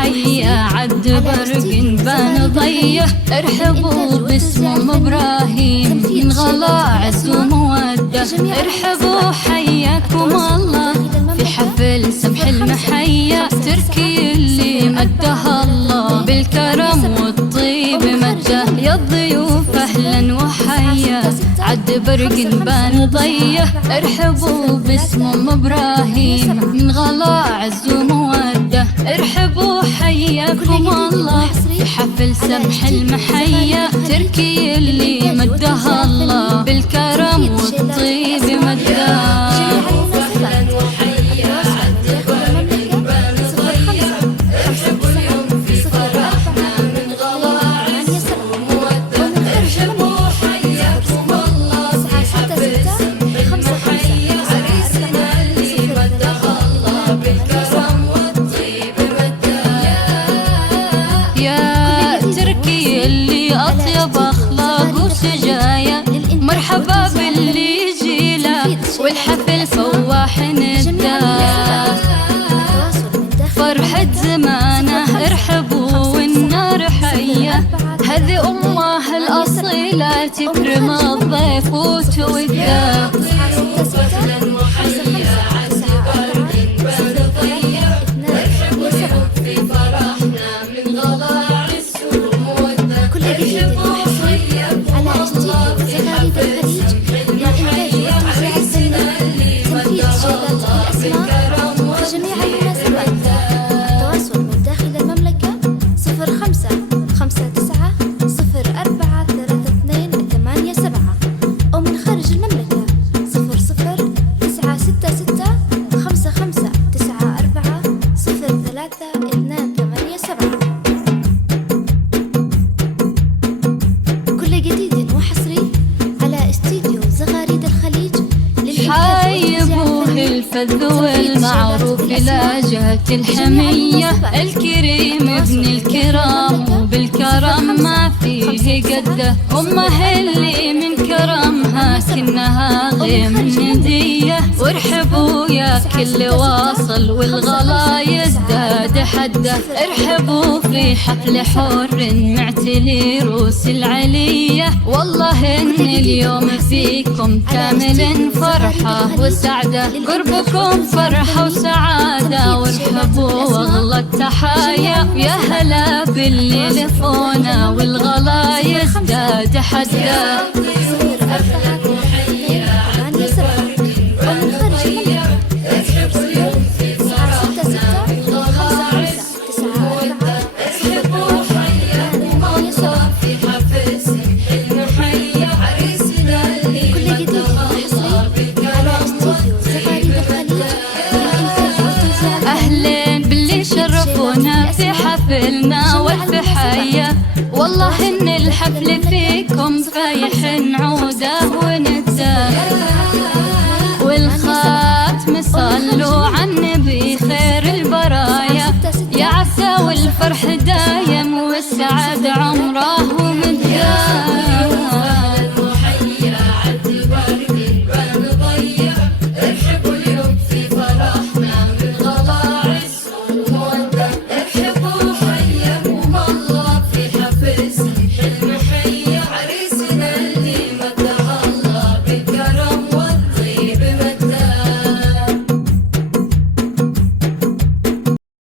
وحيا عد برق بان ضيه. ارحبوا باسم ابراهيم من غلا عز وموده. ارحبوا حياكم الله في حفل سمح المحيا. تركي اللي مدها الله بالكرم والطيب مده. يا الضيوف اهلا وحيا عد برق بان ضيه. ارحبوا باسم ابراهيم من غلا عز وموده. ارحبوا حياكم الله في حفل سمح المحيا. تركي اللي مدها الله بالكرم والطيب مده. أطيب أخلاق وسجايا مرحبا باللي يجيلا والحفل فواح نبدا. فرحة زمانه ارحبوا والنار حية. هذه أمه الأصيلة تكرم الضيف وتوده. الفذ والمعروف إلى جهة الحمية. الكريم ابن الكرام وبالكرم ما فيه قده. أمه اللي من كرمها كنها غيم الندية. وارحبوا يا كل واصل والغلا يزداد حده. ارحبوا في حفل حر معتلي روس العلية. والله إن اليوم فيكم كامل فرحة وسعدة. قربكم فرحة وسعادة. وارحبوا واغلى التحايا. يا هلا باللي لفونا والغلا يزداد حده. في حفلنا والف حيا. والله إن الحفل فيكم فايح عوده ونده. والخاتم صلوا على النبي خير البرايا. يا عسى والفرح دايم والسعادة